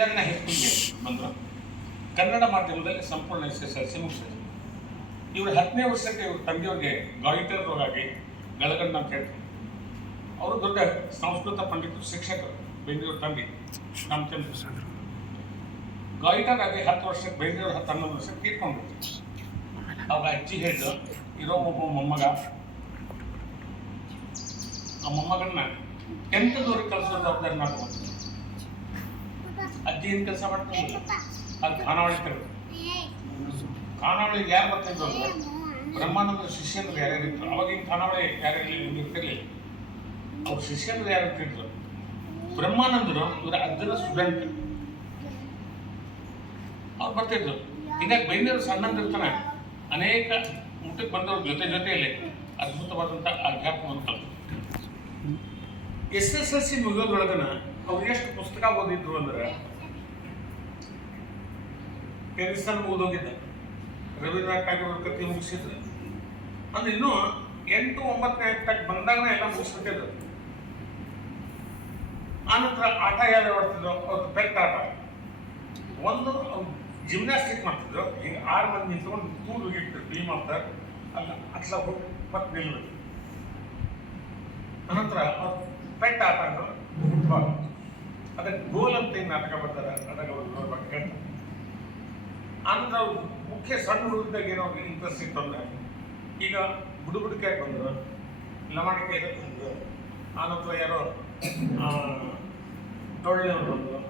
ವಿದ್ಯಾರ್ಥಿ ಹೈಸ್ಕೂಲ್ಗೆ ಬಂದರು. ಕನ್ನಡ ಮಾಧ್ಯಮದಲ್ಲಿ ಸಂಪೂರ್ಣ SSLC ಮುಗಿಸಿದ್ರು. ಇವರು 10ನೇ ವರ್ಷಕ್ಕೆ ಇವ್ರ ತಂದೆಯವ್ರಿಗೆ ಗಾಯಿಟರ್ ರೋಗ ಆಗಿ ಗಳಗಂಡ ಅಂತ ಹೇಳ್ತಾರೆ. ಅವರು ದೊಡ್ಡ ಸಂಸ್ಕೃತ ಪಂಡಿತರು, ಶಿಕ್ಷಕರು. ಬೆಂಗಳೂರು ತಂದೆ ರಾಮಚಂದ್ರ ಗಾಯಿಟರ್ ಆಗಿ 10 ವರ್ಷಕ್ಕೆ ಬೆಂಗಳೂರು 11 ವರ್ಷಕ್ಕೆ ತೀರ್ಕೊಂಡ್ರು. ಅವಾಗ ಅಜ್ಜಿ ಹೇಳಿದ್ರು, ಇರೋ ಒಬ್ಬ ಮೊಮ್ಮಗ, ಆ ಮೊಮ್ಮಗನ್ನ 10th ದೂರಕ್ಕೆ ಕಲಿಸೋ ಜವಾಬ್ದಾರಿ ಮಾಡ್ಕೊಂಡು ಅಜ್ಜಿ ಏನು ಕೆಲಸ ಮಾಡ್ತಾರೆ ಅದು ಖಾನಾವಳಿ ಕರೆದು. ಖಾನಾವಳಿಗೆ ಯಾರು ಬರ್ತಿದ್ರು ಅಂದ್ರೆ ಬ್ರಹ್ಮಾನಂದರ ಶಿಷ್ಯಂದ್ರು ಯಾರ್ಯಾರು ಇದ್ರು. ಅವಾಗಿನ ಖಾನಾವಳಿ ಯಾರ್ಯಾರು ಇರ್ತಿರ್ಲಿಲ್ಲ. ಅವ್ರ ಶಿಷ್ಯಂದ್ರು ಯಾರು ಇರ್ತಿದ್ರು. ಬ್ರಹ್ಮಾನಂದರು ಇವರ ಅಜ್ಜನ ಸ್ಟೂಡೆಂಟ್. ಅವ್ರು ಬರ್ತಿದ್ರು. ಹೀಗಾಗಿ ಬೆಂಗಳೂರು ಸಣ್ಣಂದಿರ್ತಾನೆ ಅನೇಕ ಊಟಕ್ಕೆ ಬಂದವ್ರ ಜೊತೆಯಲ್ಲಿ ಅದ್ಭುತವಾದಂಥ ಅಧ್ಯಾತ್ಮವನ್ನು ಕಲಿತು. SSLC ಮುಗಿಯೋದ್ರೊಳಗನ ಅವ್ರು ಎಷ್ಟು ಪುಸ್ತಕ ಓದಿದ್ರು ಅಂದ್ರೆ ಟೆನಿಸನ್ ಓದೋಗಿದ್ದ, ರವೀಂದ್ರನಾಥ್ ಠಾಗೂರ್ ಅವ್ರ ಕಥೆ ಮುಗಿಸಿದ್ರು. ಅಂದ್ರೆ ಇನ್ನೂ 8, 9ನೇ ತಕ್ಕ ಬಂದಾಗ ಎಲ್ಲ ಮುಗಿಸ್ಬಿಟ್ಟಿದ್ರು. ಆನಂತರ ಆಟ ಯಾರು ಆಡ್ತಿದ್ರು, ಅವ್ರದ್ದು ಬೆಟ್ ಆಟ. ಒಂದು ಜಿಮ್ನಾಸ್ಟಿಕ್ ಮಾಡ್ತಿದ್ರು. ಈಗ 6 ಮಂದಿ ನಿಂತ್ಕೊಂಡು ತೂರು ಹೋಗಿರ್ತಾರೆ, ಭೀಮ್ ಮಾಡ್ತಾರೆ, ಅಲ್ಲ ಅಟ್ಲ ಹೋಗಿ ಮತ್ತೆ ನಿಲ್ಬೇಕು. ಅನಂತರ ಪೆಟ್ ಆಟ ಅಂದ್ರೆ ಫುಟ್ಬಾಲ್. ಅದಕ್ಕೆ ಗೋಲ್ ಅಂತ ಏನು ನಾಟಕ ಬರ್ತಾರೆ, ಅದಕ್ಕೆ ಅವ್ರು ಬಗ್ಗೆ ಹೇಳ್ತಾರೆ. ಆನಂತರ ಅವ್ರು ಮುಖ್ಯ ಸಣ್ಣ ಹುಡುಗದಾಗ ಏನೋ ಇಂಟ್ರೆಸ್ಟ್ ಇತ್ತು ಅಂದ್ರೆ ಈಗ ಬುಡುಬುಡಿಕೆ ಬಂದರು, ಲಮಾಣಿಕೆ ಬಂದರು. ಆನಂತರ ಯಾರೋ ಟೊಳ್ಳೆಯವ್ರು ಬಂದರು.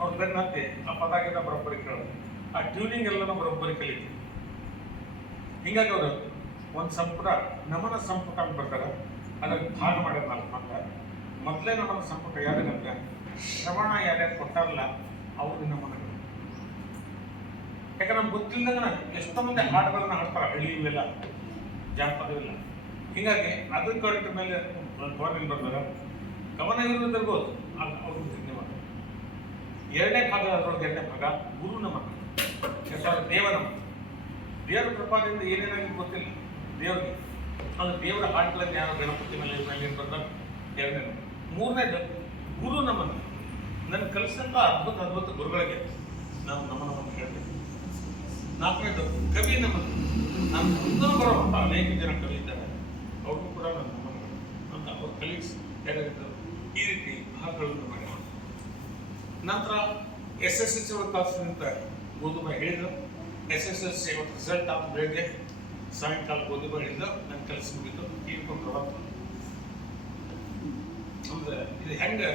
ಅವ್ರ ಬೆನ್ನ ಹತ್ತಿ ಆ ಪದಾಗಿನ ಬರೋಬ್ಬರಿ ಕೇಳೋದು, ಆ ಟ್ಯೂನಿಂಗ್ ಎಲ್ಲನೂ ಬರೋಬ್ಬರಿ ಕಲಿತು. ಹೀಗಾಗಿ ಅವರು ಒಂದು ಸಂಪುಟ, ನಮನ ಸಂಪುಟ ಅಂತ ಬರ್ತಾರೆ. ಅದಕ್ಕೆ ಭಾಗ ಮಾಡ್ಯಾರ 4 ಮಕ್ಕಳ. ಮೊದಲೇ ನಮನ ಸಂಪುಟ ಯಾರಿಗಂದ್ರೆ ಶ್ರವಣ ಯಾರ್ಯಾರು ಕೊಟ್ಟಾರಲ್ಲ ಅವ್ರಿಗೆ ನಮನಗಳು. ಯಾಕಂದ್ರೆ ನಮ್ಗೆ ಗೊತ್ತಿಲ್ಲದಂಗ ಎಷ್ಟೋ ಮಂದಿ ಹಾಡುಗಳನ್ನ ಹಾಡ್ತಾರೆ, ಹಳ್ಳಿ ಇವೆಲ್ಲ ಜಾನಪದವೆಲ್ಲ. ಹೀಗಾಗಿ ಅದ್ರ ಕರೆಕ್ಟ್ ಮೇಲೆ ಗೌರ್ಮೆಂಟ್ ಬರ್ತಾರೆ. ಗಮನ ಇರೋದಿರ್ಬೋದು, ಅವ್ರಿಗೆ ಧನ್ಯವಾದ. 2ನೇ ಭಾಗ, ಅದರೊಳಗೆ 2ನೇ ಭಾಗ ಗುರು ನಮನ, ದೇವ ನಮನ. ದೇವರ ಕೃಪಾದಿಂದ ಏನೇನಾಗಿ ಗೊತ್ತಿಲ್ಲ ದೇವರಿಗೆ. ಅಂದ್ರೆ ದೇವರ ಹಾಡುಗಳಲ್ಲಿ ಯಾರು ಗಣಪತಿ ಮೇಲೆ ಏನು ಬರ್ತಾರೆ. 2ನೇ. 3ನೇದು ಗುರು ನಮನ. ನನ್ನ ಕಲಿಸಿದಂಥ ಅದ್ಭುತ ಗುರುಗಳಿಗೆ ನಾವು ನಮನವನ್ನು ಹೇಳ್ಬೇಕು. 4ನೇದು ಕವಿ ನಮನ. ನನ್ನ ಮುಂದೆ ಬರುವಂಥ ಅನೇಕ ಜನ ಕವಿ ಇದ್ದಾರೆ, ಅವ್ರಿಗೂ ಕೂಡ ನನ್ನ ನಮನಗಳು ಅಂತ ಅವ್ರ ಕಲೀಗ್ಸ್ ಯಾರ್ಯಾರಿದ್ದರು. ಈ ರೀತಿ ಭಾಗಗಳನ್ನು ಮಾಡಿ. ನಂತರ SSLC ಒಳಗೆ ಕಲಿಸಿದಂತ ಗೋಧುಮ ಹೇಳಿದ್ರು. SSLC ಇವತ್ತು ರಿಸಲ್ಟ್ ಆದ ಬೆಳಗ್ಗೆ ಸಾಯಂಕಾಲ ಗೋಧುಮ ಹೇಳಿದ್ರು. ನನ್ನ ಕೆಲಸ ಮುಗಿದು ತೀರ್ಕೊಂಡು ಅಂದ್ರೆ ಇದು ಹೆಂಗೆ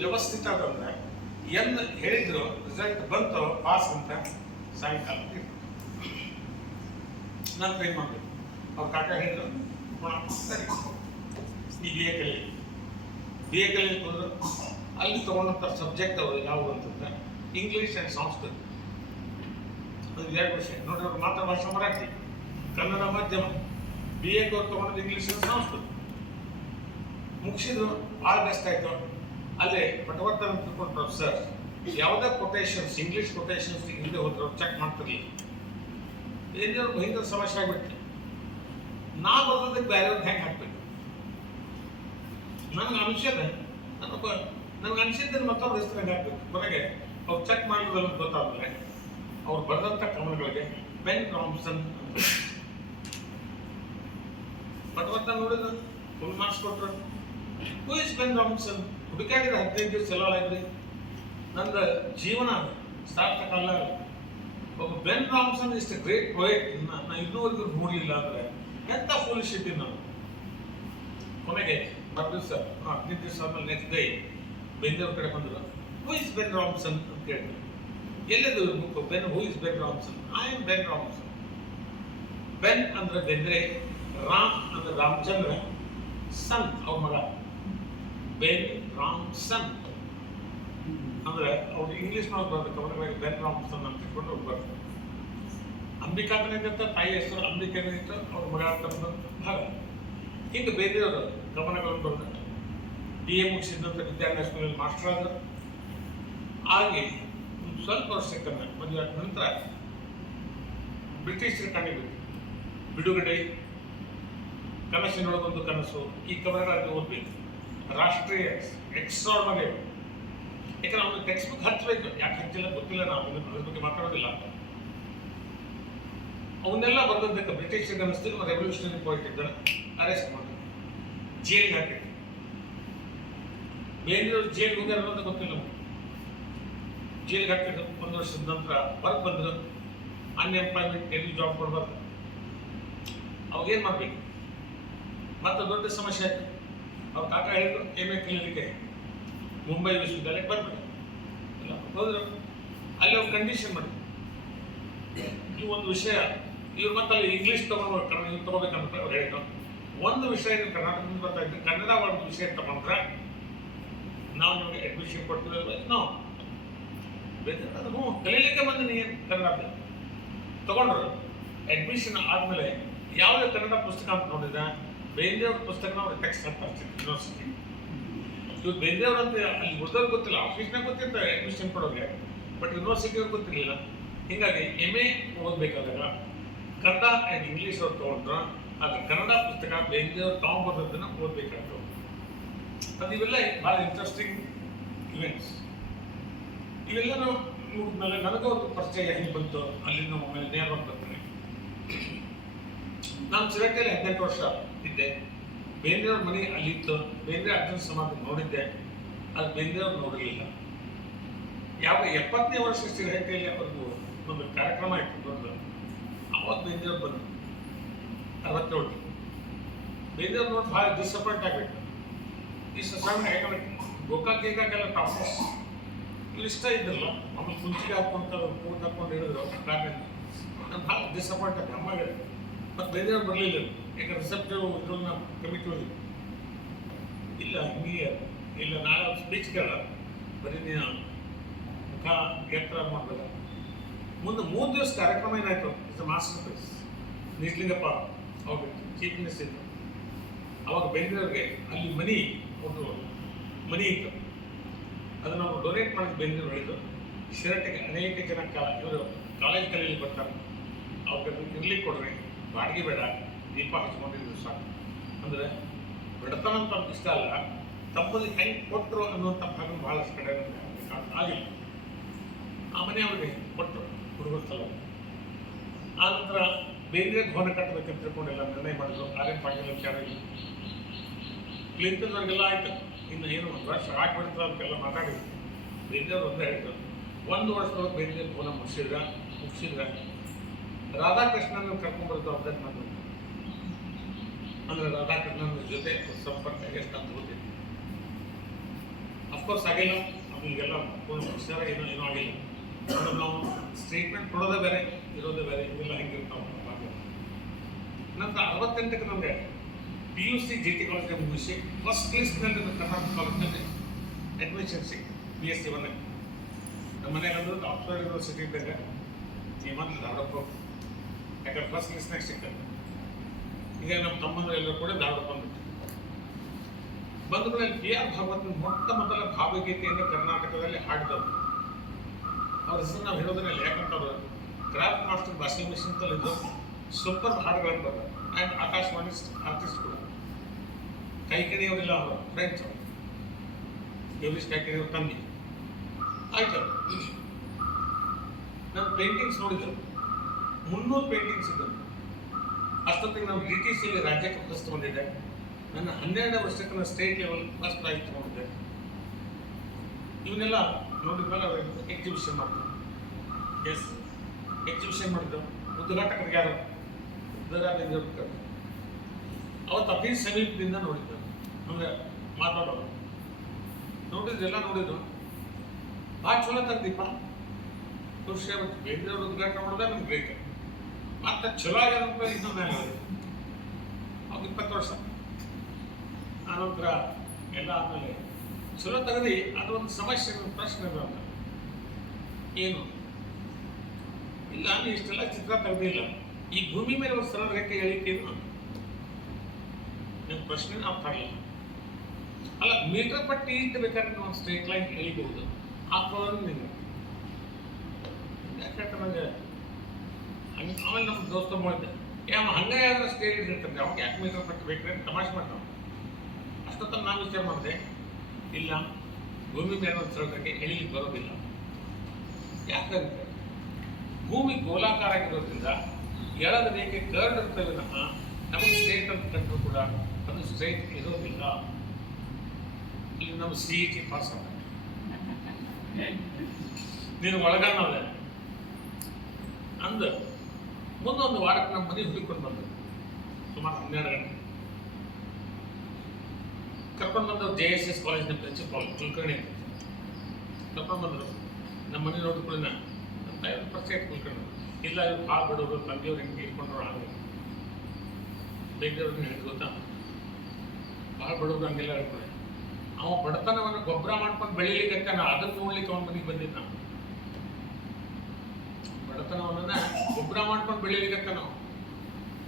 ವ್ಯವಸ್ಥಿತ ಅಂದ್ರೆ ಎಂದು ಹೇಳಿದ್ರು ರಿಸಲ್ಟ್ ಬಂತು ಪಾಸ್ ಅಂತ ಸಾಯಂಕಾಲ ನಂತರ ಏನು ಮಾಡಬೇಕು. ಅವ್ರ ಕಾಕ ಹೇಳಿದ್ರು ಸರಿ ಈ BA ಕಲಿ ಹೋದ್ರು. ಅಲ್ಲಿ ತಗೊಂಡಂಥ ಸಬ್ಜೆಕ್ಟ್ ಅವರು ಯಾವುವು ಅಂತಂದ್ರೆ ಇಂಗ್ಲೀಷ್ ಆ್ಯಂಡ್ ಸಂಸ್ಕೃತ. ಅದು 2 ವಿಷಯ ನೋಡ್ರಿ. ಅವ್ರು ಮಾತೃಭಾಷೆ ಮರಾಠಿ, ಕನ್ನಡ ಮಾಧ್ಯಮ. BA ಅವ್ರು ತಗೊಂಡದ್ದು ಇಂಗ್ಲೀಷ್ ಆ್ಯಂಡ್ ಸಂಸ್ಕೃತ. ಮುಗಿಸಿದ್ರು, ಭಾಳ ಬೆಸ್ಟ್ ಆಯಿತು. ಅಲ್ಲೇ ಪಟವರ್ಧನ್ ಅಂತ ತಿಳ್ಕೊಂಡು ಪ್ರೊಫೆಸರ್ ಯಾವುದೇ ಕೊಟೇಶನ್ಸ್, ಇಂಗ್ಲೀಷ್ ಕೊಟೇಶನ್ಸ್ ಹಿಂದೆ ಹೋದ್ರೆ ಅವ್ರು ಚೆಕ್ ಮಾಡ್ತಿರ್ಲಿಲ್ಲ. ಏನಾದ್ರು ಭಯಂಕರ ಸಮಸ್ಯೆ ಆಗಿಬಿಟ್ಟು ನಾ ಬರೋದಕ್ಕೆ ಬೇರೆಯವ್ರಿಗೆ ಹೆಂಗೆ ಹಾಕ್ಬೇಕು. ನನಗೆ ಅನಿಸಿದ್ದನ್ನು ಮತ್ತೊಬ್ಬರ ಹೆಸರು ಹೆಂಗೆ ಹಾಕ್ಬೇಕು. ಕೊನೆಗೆ ಅವ್ರು ಚೆಕ್ ಮಾಡಿರೋದನ್ನು ಗೊತ್ತಾದ್ಮೇಲೆ ಅವ್ರು ಬರೆದಂಥ ಕವನಗಳಿಗೆ ಬೆನ್ ರಾಮ್ಸನ್ ಅಂತ ಪಟವರ್ಧನ್ ನೋಡಿದ್ರು, ಫುಲ್ ಮಾರ್ಕ್ಸ್ ಕೊಟ್ಟರು. ಹೂ ಇಸ್ ಬೆನ್ ರಾಮ್ಸನ್? ಹುಡುಕಾಡಿದ 15 ದಿವಸ ಎಲ್ಲ ಆಗ್ರಿ. ನಂದು ಜೀವನ ಸಾರ್ಥಕ ಅಲ್ಲ. ಒಬ್ಬ ಬೆನ್ ರಾಮ್ಸನ್ ಇಸ್ ಎ ಗ್ರೇಟ್ ಪೊಯೆಟ್. ನಾನು ಇನ್ನೂವರೆಗೂ ನೋಡಲಿಲ್ಲ ಅಂದರೆ ಎಂಥ ಫೂಲಿಶ್ ಇದ್ದೀನಿ ನಾನು. ಕೊನೆಗೆ 10 ದಿವಸ 15 ದಿವಸ ಆದ್ಮೇಲೆ ನೆಕ್ಸ್ಟ್ ಡೇ ಬೆಂಗಳೂರು ಕಡೆ ಬಂದರು. ಹೂ ಇಸ್ ಬೆನ್ ರಾಮ್ಸನ್ ಅಂತ ಕೇಳಿದ್ರು. ಎಲ್ಲಿದ್ದು book? Ben, who is Ben Ramson? I am Ben Ramson. Ben ಅಂದ್ರೆ ಬೆಂದ್ರೆ, ರಾಮ್ ಅಂದ್ರೆ ರಾಮಚಂದ್ರ, ಸನ್ ಅವ್ರ ಮಗ. ಬೆನ್ ರಾಮ್ಸನ್ ಅಂದ್ರೆ ಅವ್ರು ಇಂಗ್ಲೀಷ್ನವ್ರು ಬರ್ಬೇಕು. ಅವ್ರಿಗೆ ಬೆನ್ ರಾಮ್ಸನ್ ಅಂತ ತಿಳ್ಕೊಂಡು ಅವ್ರು ಬರ್ತಾರೆ. ಅಂಬಿಕಾತನಿದ್ದಂಥ ತಾಯಿ ಹೆಸರು ಅಂಬಿಕಾನಿತ್ತು, ಅವ್ರ ಮಗ ಅಂತ ಭಾಗ. ಹೀಗೆ ಬೇರೆಯವರು ಗಮನಗಳನ್ನು ಬರ್ತಾರೆ. BA ಮುಗಿಸಿದಂಥ ವಿದ್ಯಾರ್ಥಿ ಸ್ಕೂಲಲ್ಲಿ ಮಾಸ್ಟರ್ ಆದರು. ಹಾಗೆ ಸ್ವಲ್ಪ ವರ್ಷಕ್ಕೆ ಮದುವೆ ಆದ ನಂತರ ಬ್ರಿಟಿಷರು ಕಂಡಿದ್ದು ಬಿಡುಗಡೆ, ಕನಸಿನೊಳಗೊಂದು ಕನಸು, ಈ ಕವನಗಳನ್ನು ಓದಬೇಕು. ರಾಷ್ಟ್ರೀಯ ಎಕ್ಸ್ಟ್ರಾರ್ಡಿನರಿ ಯಾಕಂದ್ರೆ ಅವ್ನು ಟೆಕ್ಸ್ಟ್ ಬುಕ್ ಹಚ್ಚಬೇಕು, ಯಾಕೆ ಹಚ್ಚಿಲ್ಲ ಗೊತ್ತಿಲ್ಲ, ನಾವು ಅದ್ರ ಬಗ್ಗೆ ಮಾತಾಡೋದಿಲ್ಲ. ಅವನ್ನೆಲ್ಲ ಬರೆದದ್ದಕ್ಕೆ ಬ್ರಿಟಿಷ್ ಅನ್ನಿಸ್ತಿಲ್ಲ ರೆವಲ್ಯೂಷನರಿ ಪಾಯಿಂಟ್ ಇದ್ದಾರೆ, ಅರೆಸ್ಟ್ ಮಾಡಿ ಜೈಲಿಗೆ ಹಾಕಿದ್ರು. ಬೇರೆಯವರು ಜೈಲಿಗೆ ಹೋಗ್ಯಾರ ಅಂತ ಗೊತ್ತಿಲ್ಲ. ಜೈಲಿಗೆ ಹಾಕಿದ್ರು. 1 ವರ್ಷದ ನಂತರ ಹೊರಗೆ ಬಂದರು. ಅನ್ಎಂಪ್ಲಾಯ್ಮೆಂಟ್, ಎಲ್ಲಿ ಜಾಬ್ ಕೊಡಬಾರ್ದು. ಅವಾಗೇನು ಮಾಡಬೇಕು? ಮತ್ತೆ ದೊಡ್ಡ ಸಮಸ್ಯೆ ಆಯಿತು. ಅವ್ರ ಕಾಕ ಹೇಳಿದ್ರು MA ಕಲೀಲಿಕ್ಕೆ ಮುಂಬೈ ವಿಶ್ವವಿದ್ಯಾಲಯಕ್ಕೆ ಬರ್ಬೇಕು. ಇಲ್ಲ ಹೋದ್ರು. ಅಲ್ಲಿ ಅವ್ರು ಕಂಡೀಷನ್ ಮಾಡಿ ಈ ಒಂದು ವಿಷಯ ಇವ್ರು ಮತ್ತಲ್ಲಿ ಇಂಗ್ಲೀಷ್ ತಗೋಬೇಕಂತ ಅವ್ರು ಹೇಳಿದ್ರು. ಒಂದು ವಿಷಯ ನೀವು ಕರ್ನಾಟಕದಿಂದ ಬರ್ತಾ ಇದ್ರೆ ಕನ್ನಡ ಒಂದು ವಿಷಯ ತಗೊಂಡ್ರೆ ನಾವು ನಿಮಗೆ ಅಡ್ಮಿಷನ್ ಕೊಡ್ತೀವಿ. ನಾವು ಕಲೀಲಿಕ್ಕೆ ಬಂದು ನೀವು ಕನ್ನಡ ತಗೊಂಡ್ರು. ಅಡ್ಮಿಷನ್ ಆದಮೇಲೆ ಯಾವುದೇ ಕನ್ನಡ ಪುಸ್ತಕ ಅಂತ ನೋಡಿದ್ರೆ ಬೇಂದ್ರೆಯವ್ರ ಪುಸ್ತಕ ಅವ್ರಿಗೆ ಟೆಕ್ಸ್ಟ್ ಅಂತ ಯೂನಿವರ್ಸಿಟಿ. ಇವ್ರು ಬೇಂದ್ರೆಯವ್ರು ಅಂತ ಅಲ್ಲಿ ಉಳಿದವ್ರಿಗೆ ಗೊತ್ತಿಲ್ಲ, ಆಫೀಸ್ನಾಗ ಗೊತ್ತಿರ್ತಾರೆ ಅಡ್ಮಿಷನ್ ಕೊಡೋಗೆ, ಬಟ್ ಯೂನಿವರ್ಸಿಟಿಯವ್ರಿಗೆ ಗೊತ್ತಿರಲಿಲ್ಲ. ಹೀಗಾಗಿ MA ಓದಬೇಕಾದಾಗ ಕನ್ನಡ ಆ್ಯಂಡ್ ಇಂಗ್ಲೀಷ್ ಅವ್ರು ತೊಗೊಂಡ್ರು. ಆಗ ಕನ್ನಡ ಪುಸ್ತಕ ಬೇಂದ್ರೆಯವ್ರು ತೊಗೊಂಡ್ಬರೋದನ್ನು ಓದಬೇಕಾದ್ರು. ಅದು ಇವೆಲ್ಲ ಭಾಳ ಇಂಟ್ರೆಸ್ಟಿಂಗ್ ಇವೆಂಟ್ಸ್. ಇವೆಲ್ಲನೂ ನೋಡಿದ್ಮೇಲೆ ನನಗೂ ಒಂದು ಪರಿಚಯ ಹೆಂಗೆ ಬಂತು, ಅಲ್ಲಿಂದ ಒಮ್ಮೆ ನೇರವಾಗಿ ಬರ್ತೀನಿ. ನಾನು ಚಿರತೆಯಲ್ಲಿ 18 ವರ್ಷ ಇದ್ದೆ. ಬೇಂದ್ರೆಯವ್ರ ಮನೆ ಅಲ್ಲಿತ್ತು. ಬೇಂದ್ರೆ ಅರ್ಜುನ ಸಮಾಧಿ ನೋಡಿದ್ದೆ, ಅದು ಬೇಂದ್ರೆಯವ್ರು ನೋಡಿರಲಿಲ್ಲ. ಯಾವ 70ನೇ ವರ್ಷ ಚಿರತೆಯಲ್ಲಿ ಅವ್ರದ್ದು ಒಂದು ಕಾರ್ಯಕ್ರಮ ಇತ್ತು ದೊಡ್ಡದು. ಅವಾಗ ಬೇಂದ್ರೆಯವ್ರು ಬಂದು 67. ಬೇಂದ್ರೆಯವ್ರು ನೋಡಿ ಭಾಳ ಡಿಸಪಾಯಿಂಟ್ ಆಗಬೇಕು. ಈ ಸಣ್ಣ ಯಾಕಂದ್ರೆ ಗೋಕಾಕೆಲ್ಲ ಟಾಪರ್ಸ್ ಇವ್ರು ಇಷ್ಟ ಇದ್ರಲ್ಲ, ಆಮೇಲೆ ಮುಂಚಿಗೆ ಹಾಕೊಂತ ಕೂಟ್ ಹಾಕೊಂಡು ಹೇಳಿದ್ರು ಕಾರಣ. ನಾನು ಭಾಳ ಡಿಸಪಾಯಿಂಟ್ ಆಗಿ ಅಮ್ಮಗೆ. ಮತ್ತು ಬೇರೆಯವ್ರು ಬರಲಿಲ್ಲ, ಯಾಕಂದ್ರೆ ರಿಸೆಪ್ಟಿವ್ ಇದನ್ನ ಕಮಿಟಿ ಹೋಗಿ ಇಲ್ಲ ಹಿಂಗೆ ಇಲ್ಲ ನಾಳೆ ಅವ್ರು ಸ್ಪೀಚ್ ಕೇಳ ಬರೀ ನೀನು ಮುಖ ಎತ್ತರ ಮಾಡಬೇಡ. ಮುಂದೆ 3 ದಿವಸ ಕಾರ್ಯಕ್ರಮ ಏನಾಯಿತು, ಇಟ್ಸ್ ಅ ಮಾಸ್ಟರ್ ಪೀಸ್. ನಿಜ್ಲಿಂಗಪ್ಪ ಅವಾಗ ಚೀಫ್ ಮಿನಿಸ್ಟರ್ ಇತ್ತು. ಅವಾಗ ಬೇಂದ್ರೆಯವ್ರಿಗೆ ಅಲ್ಲಿ ಒಂದು ಮನಿ ಇತ್ತು, ಅದನ್ನು ನಾವು ಡೊನೇಟ್ ಮಾಡೋದು ಬೇಂದ್ರೆಯವ್ರು ಹೇಳಿದ್ರು. ಶಿರಟ್ಟಿಗೆ ಅನೇಕ ಜನ ಇವರು ಕಾಲೇಜ್ ಕಲಿಯಲ್ಲಿ ಬರ್ತಾರೆ, ಅವ್ರಿಗೆ ಇರ್ಲಿಕ್ಕೆ ಕೊಡ್ರಿ, ಬಾಡಿಗೆ ಬೇಡ, ದೀಪ ಹಚ್ಕೊಂಡಿದ್ರು ಸಾಕು. ಅಂದರೆ ಬಡತನ ಅಂತ ಅವ್ರಿಗೆ ಇಷ್ಟ ಅಲ್ಲ, ತಪ್ಪಲ್ಲಿ ಹೆಂಗೆ ಕೊಟ್ಟರು ಅನ್ನುವಂಥ ಭಾಗ ಭಾಳಷ್ಟು ಕಡೆ ಆಗಿಲ್ಲ. ಆ ಮನೆ ಅವ್ರಿಗೆ ಕೊಟ್ಟರು ಹುಡುಗರ ಸಲ. ಆ ನಂತರ ಬೇಂದ್ರೆ ಭವನ ಕಟ್ಟಬೇಕಂತ ತಿಳ್ಕೊಂಡೆಲ್ಲ ನಿರ್ಣಯ ಮಾಡಿದ್ರು. R.M. ಪಾಟೀಲ್ ವಿಚಾರ ಇಲ್ಲ, ಕ್ಲಿಂಟನ್ ಅವ್ರಿಗೆಲ್ಲ ಆಯ್ತು. ಇನ್ನು ಏನು 1 ವರ್ಷ ಆಗ್ಬಿಡ್ತದೆ ಅಂತೆಲ್ಲ ಮಾತಾಡಿದ್ರು. ಬೇಂದ್ರೆಯವ್ರು ಒಂದೇ ಹೇಳಿದ್ರು, 1 ವರ್ಷದೊಳಗೆ ಬೇಂದ್ರೆ ಭವನ ಮುಗಿಸಿದ್ರೆ ರಾಧಾಕೃಷ್ಣನ ಕರ್ಕೊಂಡ್ಬರ್ದು ಅಭ್ಯರ್ಥಿ ಮಾಡಿದ್ರು. ಅಂದರೆ ರಾಧಾಕೃಷ್ಣನ ಜೊತೆ ಸಂಪರ್ಕ ಎಷ್ಟು ಅಂತ ಗೊತ್ತಿತ್ತು. ಅಫ್ಕೋರ್ಸ್ ಆಗಿಲ್ಲ, ನಮಗೆಲ್ಲ ವಿಚಾರ ಏನೋ ಆಗಿಲ್ಲ. ಅಂದ್ರೆ ನಾವು ಸ್ಟೇಟ್ಮೆಂಟ್ ಕೊಡೋದೇ ಬೇರೆ, ಇರೋದೇ ಬೇರೆ, ಇವೆಲ್ಲ ಹೆಂಗಿರ್ತಾವೆ. ನಂತರ 68ಕ್ಕೆ ನಮಗೆ PUC JT ಕಾಲೇಜ್ಗೆ ಮುಗಿಸಿ ಫಸ್ಟ್ ಲಿಸ್ಟ್ನಲ್ಲಿ ಕರ್ನಾಟಕ ಕಾಲೇಜ್ನಲ್ಲಿ ಅಡ್ಮಿಷನ್ ಸಿಕ್ತು. BSc 1. ನಮ್ಮ ಮನೆಗೆ ಅಂದ್ರೆ ಆಕ್ಸ್ಫರ್ಡ್ ಯೂನಿವರ್ಸಿಟಿ ಇದ್ದಾಗ ನಿಮ್ಮಂತ ಧಾರವಾಡಕ್ಕೆ ಹೋಗಿ, ಯಾಕಂದ್ರೆ ಫಸ್ಟ್ ಲಿಸ್ಟ್ನಾಗ ಸಿಕ್ಕದು. ಈಗ ನಮ್ಮ ತಮ್ಮಂದ್ರೆ ಎಲ್ಲರೂ ಕೂಡ ಧಾರವಾಡಕ್ಕೆ ಬಂದ ಮೇಲೆ PR ಭಾಗವತನ ಮೊದಲ ಭಾವಗೀತೆಯನ್ನು ಕರ್ನಾಟಕದಲ್ಲಿ ಹಾಡಿದವರು. ಅವ್ರ ಹೆಸರು ನಾವು ಹೇಳೋದನ್ನೆಲ್ಲ, ಯಾಕಂತ ಅವರು ಕ್ರಾಫ್ಟ್ ಮಾಸ್ಟರ್ ವಾಷಿಂಗ್ ಮಿಷಿನ್ ತಲ್ಲಿದ್ದು ಸೂಪರ್ ಹಾಡುಗಳನ್ನು ಬರೋದು. ಆ್ಯಂಡ್ ಆಕಾಶವಾಣಿ ಆರ್ಟಿಸ್ಟ್ ಕೂಡ. ಕೈಕಣಿಯವರೆಲ್ಲ ಅವರು ಫ್ರೆಂಡ್ಸ್, ಯೋಗೀಶ್ ಕೈಕಣಿಯವ್ರ ತಂದೆ ಆಯ್ತು. ನನ್ನ ಪೇಂಟಿಂಗ್ಸ್ ನೋಡಿದ್ರು, 300 ಪೇಂಟಿಂಗ್ಸ್ ಇದ್ದರು. ಅಷ್ಟೊತ್ತಿಗೆ ನಾವು DTCಯಲ್ಲಿ ರಾಜ್ಯಕ್ಕೆ ಪ್ರಶಸ್ತಿ ಬಂದಿದ್ದೆ. ನನ್ನ 12ನೇ ವರ್ಷಕ್ಕೆ ನಾನು ಸ್ಟೇಟ್ ಲೆವೆಲ್ ಫಸ್ಟ್ ಪ್ರೈಸ್ ತೊಗೊಂಡಿದ್ದೆ. ಇವನ್ನೆಲ್ಲ ನೋಡಿದ್ಮೇಲೆ ಅವರು ಎಕ್ಸಿಬಿಷನ್ ಮಾಡಿದ್ರು. ಎಕ್ಸಿಬಿಷನ್ ಮಾಡಿದ್ರು. ಉದ್ಘಾಟಕರಿಗೆ ಯಾರು ಬೇಂದ್ರೆ ಅವತ್ತು ಅತಿ ಸಮೀಪದಿಂದ ನೋಡಿದ್ದು. ನಮಗೆ ಮಾತಾಡೋರು ನೋಡಿದ್ರೆಲ್ಲ ನೋಡಿದ್ರು. ಭಾಳ ಚಲೋ ತಂದೀಪ, ಖುಷಿ ಆಗ್ಬಿಟ್ಟು. ಬೇಂದ್ರೆಯವ್ರು ಉದ್ಘಾಟನೆ ಮಾಡೋದೇ ನಮ್ಗೆ ಬೇಕು. ಮತ್ತೆ ಚಲೋ ಆಗ್ಯಾರಂತ ಇನ್ನೊಂದು ಅವಾಗ 20 ವರ್ಷ ಆನಂತರ ಎಲ್ಲ ಆದಮೇಲೆ ಚಲೋ ತೆಗೆದು ಅದು ಒಂದು ಸಮಸ್ಯೆ, ಪ್ರಶ್ನೆ ಅಂತ ಏನು ಇಲ್ಲ, ನೀವು ಇಷ್ಟೆಲ್ಲ ಚಿತ್ರ ತೆಗೆದಿಲ್ಲ, ಈ ಭೂಮಿ ಮೇಲೆ ಒಂದು ಸರಳ ರೇಖೆ ಎಳಿತೀವಿ ನಿಮ್ಮ ಪ್ರಶ್ನೆ ಅರ್ಥ ಆಗಲಿಲ್ಲ. ಅಲ್ಲ, ಮೀಟರ್ ಪಟ್ಟಿ ಇಟ್ಟು ಬೇಕಾದ್ರೆ ನಾವು ಸ್ಟ್ರೇಟ್ ಲೈನ್ ಎಳಿಬಹುದು, ಹಾಕೋದು ನೀವು ಯಾಕಂದ್ರೆ ನನಗೆ ಆಮೇಲೆ ನಮ್ಮ ದೋಸ್ತ ಮಾಡಿದ್ದೆ, ಹಂಗೆ ಯಾವ್ದಾರು ಸ್ಟೇಟ್ ಇರ್ತಾರೆ, ಅವಾಗ ಯಾಕೆ ಮೀಟರ್ ಪಟ್ಟಿ ಬೇಕ್ರೆ ತಮಾಷೆ ಮಾಡ್ತಾವೆ. ಅಷ್ಟೊತ್ತಲ್ಲಿ ನಾನು ವಿಚಾರ ಮಾಡಿದೆ, ಇಲ್ಲ ಭೂಮಿ ಮೇಲೆ ಒಂದು ಸ್ಥಳಕ್ಕೆ ಎಳಿಲಿಕ್ಕೆ ಬರೋದಿಲ್ಲ. ಯಾಕಂದ್ರೆ ಭೂಮಿ ಗೋಲಾಕಾರ ಆಗಿರೋದ್ರಿಂದ ಎಳದ ರೇಖೆ ಕರ್ಡ್ ಇರ್ತವೆ ವಿನಃ ನಮಗೆ ಸ್ಟ್ರೇಟ್ ಅಂತ ಕಂಡ್ರು ಕೂಡ ಅದು ಸ್ಟ್ರೇಟ್ ಇರೋದಿಲ್ಲ. ಇಲ್ಲಿ ನಮ್ಮ CET ಪಾಸ್ ಆಗ ನೀನು ಒಳಗಣ್ಣದೆ ಅಂದ ಮುಂದೊಂದು ವಾರಕ್ಕೆ ನಮ್ಮ ಮನೆ ಹುಡುಕೊಂಡು ಬಂದರು. ಸುಮಾರು 12 ಗಂಟೆ ಕರ್ಕೊಂಡು ಬಂದವರು JSS ಕಾಲೇಜಿನ ಪ್ರಿನ್ಸಿಪಾಲ್ ಕುಲಕರ್ಣಿ ಕರ್ಕೊಂಡು ಬಂದರು. ನಮ್ಮ ಮನೆ ನೋಡಿಕೊಳ್ಳಿ ಪರಿಚಯ ಕುಲ್ಕೊಂಡು ಇಲ್ಲ ಇವ್ರು ಭಾಳ ಬಡವರು ತಂದೆಯವ್ರು ಹೆಂಗೆ ಇಟ್ಕೊಂಡ್ರು ಹಾಗೆ ಬೇರೆಯವ್ರನ್ನ ಹೇಳಿ ಗೊತ್ತಾ, ಭಾಳ ಬಡವರು ಹಂಗೆಲ್ಲ ಹೇಳ್ಕೊಳ್ಳಿ. ಅವ ಬಡತನವನ್ನು ಗೊಬ್ಬರ ಮಾಡ್ಕೊಂಡು ಬೆಳೀಲಿಕ್ಕೆ ನಾ ಅದನ್ನು ನೋಡ್ಲಿಕ್ಕೆ ಅವನ ಮನೆಗೆ ಬಂದಿದ್ದ. ನಾವು ಬಡತನವನ್ನ ಗೊಬ್ಬರ ಮಾಡ್ಕೊಂಡು ಬೆಳೀಲಿಕ್ಕೆ ನಾವು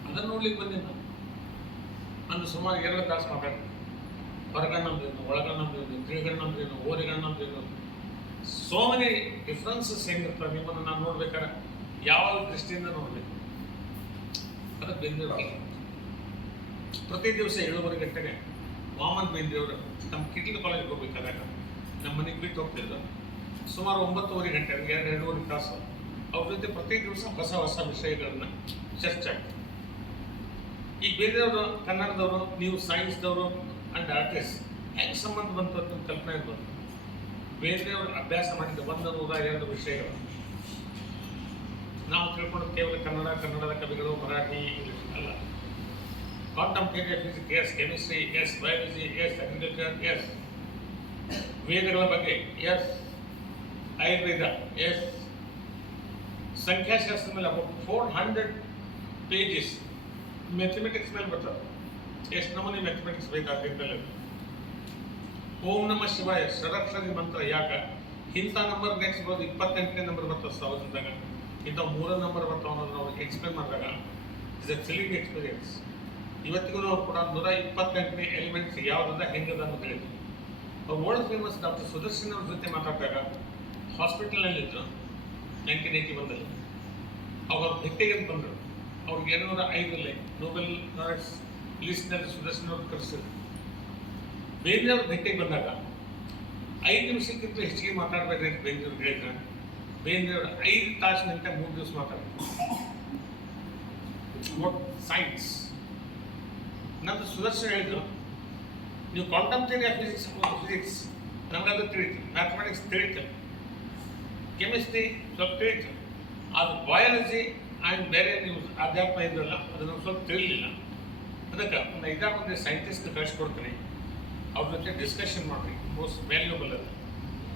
ಅದನ್ನು ನೋಡ್ಲಿಕ್ಕೆ ಬಂದಿದ್ದ. ಅಂದು ಸುಮಾರು 2 ತಾಸು ಮಾತಾಡ್ತೀವಿ. ಹೊರಗಣ್ಣಂದೇನು, ಒಳಗಣ್ಣಂದೇನು, ತಿರುಗಣ್ಣಂದೇನು, ಓರಿಗಣ್ಣಂದೇನು, ಸೋ ಮೆನಿ ಡಿಫ್ರೆನ್ಸಸ್ ಹೆಂಗಿರ್ತವೆ. ನಿಮ್ಮನ್ನು ನಾನು ನೋಡ್ಬೇಕಾದ್ರೆ ಯಾವ ದೃಷ್ಟಿಯಿಂದ ನೋಡಬೇಕು ಅದಕ್ಕೆ ಬೇಂದ್ರೆಯವರು ಪ್ರತಿ ದಿವಸ 7:30 ಗಂಟೆಗೆ ವಾಮನ್ ಬೇಂದ್ರೆಯವರು ನಮ್ಮ ಕಿಟ್ಲ ಕಾಲೇಜ್ಗೆ ಹೋಗ್ಬೇಕಾದಾಗ ನಮ್ಮ ಮನೆಗೆ ಬಿಟ್ಟು ಹೋಗ್ತಿದ್ರು. ಸುಮಾರು 9:30 ಗಂಟೆ 2-2.5 ತಾಸು ಅವ್ರ ಜೊತೆ ಪ್ರತಿ ದಿವಸ ಹೊಸ ಹೊಸ ವಿಷಯಗಳನ್ನು ಚರ್ಚೆ ಆಗ್ತದೆ. ಈಗ ಬೇರೆಯವರು ಕನ್ನಡದವರು, ನೀವು ಸೈನ್ಸ್ದವರು ಆ್ಯಂಡ್ ಆರ್ಟಿಸ್ಟ್ ಹೆಂಗೆ ಸಂಬಂಧ ಬಂತು ಅಂತ ಕಲ್ಪನೆ ಇರ್ಬೋದು. ಬೇರೆಯವರು ಅಭ್ಯಾಸ ಮಾಡಿದ 100-2 ವಿಷಯಗಳು ನಾವು ತಿಳ್ಕೊಂಡು ಕೇವಲ ಕನ್ನಡದ ಕವಿಗಳು, ಮರಾಠಿ, ಇಂಗ್ಲಿಷ್ ಅಲ್ಲ. Quantum theory, physics, yes. Chemistry, yes. Biology, yes. Agriculture, yes. ವೇದಗಳ ಬಗ್ಗೆ, ಎಸ್. ಆಯುರ್ವೇದ, ಎಸ್. ಸಂಖ್ಯಾಶಾಸ್ತ್ರ ಮೇಲೆ ಅಬೌಟ್ 400 ಪೇಜಸ್ ಮ್ಯಾಥಮೆಟಿಕ್ಸ್ ಮೇಲೆ ಬರ್ತದೆ. ಎಷ್ಟು ನಮೂನಿ ಮ್ಯಾಥಮೆಟಿಕ್ಸ್ ಬೇಕಾಗ್ತಿದ್ದಲ್ಲ. ಓಂ ನಮಃ ಶಿವಾಯ ಷಡಕ್ಷರಿ ಮಂತ್ರ ಯಾಕೆ ಇಂಥ ನಂಬರ್ ನೆಕ್ಸ್ಟ್ ಬರೋದು 28ನೇ ನಂಬರ್ ಬರ್ತದೆ ಸಾವಿರದಾಗ, ಇಂಥ 3 ನಂಬರ್ ಬರ್ತಾವ ಅನ್ನೋದು ನಾವು ಎಕ್ಸ್ಪ್ಲೇನ್ ಮಾಡಿದಾಗ ಇಸ್ ಅ ಥ್ರಿಲ್ಲಿಂಗ್ ಎಕ್ಸ್ಪೀರಿಯನ್ಸ್. ಇವತ್ತಿಗೂ ಅವ್ರು ಕೂಡ 128ನೇ ಎಲಿಮೆಂಟ್ಸ್ ಯಾವುದದ ಹೆಂಗದ ಅಂತ ಹೇಳಿದ್ರು. ಅವ್ರು ವರ್ಲ್ಡ್ ಫೇಮಸ್ ಡಾಕ್ಟರ್ ಸುದರ್ಶನ್ ಅವ್ರ ಜೊತೆ ಮಾತಾಡಿದಾಗ ಹಾಸ್ಪಿಟಲ್ನಲ್ಲಿದ್ದರು 1981ರಲ್ಲಿ. ಅವ್ರು ಭೇಟಿಗೆ ಅಂತ ಬಂದರು. ಅವ್ರಿಗೆ 205ರಲ್ಲಿ ನೋಬೆಲ್ ಲಾರೆನ್ಸ್ ಲಿಸ್ಟ್ನಲ್ಲಿ ಸುದರ್ಶನ್ ಅವ್ರು ಕರೆಸಿದ್ರು. ಬೇಂದ್ರೆಯವ್ರ ಭೇಟಿಗೆ ಬಂದಾಗ 5 ನಿಮಿಷಕ್ಕಿಂತ ಹೆಚ್ಚಿಗೆ ಮಾತಾಡಬೇಡ್ರಿ ಅಂತ ಬೇಂದ್ರೆಯವ್ರು ಹೇಳಿದ್ರೆ ಬೇಂದ್ರೆಯವ್ರು 5 ತಾಸಿನಂತೆ 3 ದಿವಸ ಮಾತಾಡ್ತಾರೆ. ಸೈನ್ಸ್ ನಮ್ದು ಸುದರ್ಶನ್ ಹೇಳಿದ್ರು, ನೀವು ಕ್ವಾಂಟಮ್ ಥಿಯರಿ ಆಫ್ ಫಿಸಿಕ್ಸ್ ನಮಗದು ತಿಳಿತು, ಮ್ಯಾಥಮೆಟಿಕ್ಸ್ ತಿಳಿತು, ಕೆಮಿಸ್ಟ್ರಿ ಸ್ವಲ್ಪ ತಿಳಿತು, ಅದು ಬಯಾಲಜಿ ಆ್ಯಂಡ್ ಬೇರೆ ನೀವು ಅಧ್ಯಾತ್ಮ ಇದ್ರಲ್ಲ ಅದು ನಮ್ಗೆ ಸ್ವಲ್ಪ ತಿಳಿಲಿಲ್ಲ. ಅದಕ್ಕೆ ಒಂದು 5-6 ಮಂದಿ ಸೈಂಟಿಸ್ಟ್ ಕಳಿಸ್ಕೊಡ್ತೀನಿ, ಅವ್ರ ಜೊತೆ ಡಿಸ್ಕಷನ್ ಮಾಡಿರಿ, ಮೋಸ್ಟ್ ವ್ಯಾಲ್ಯೂಬಲ್ ಅದು.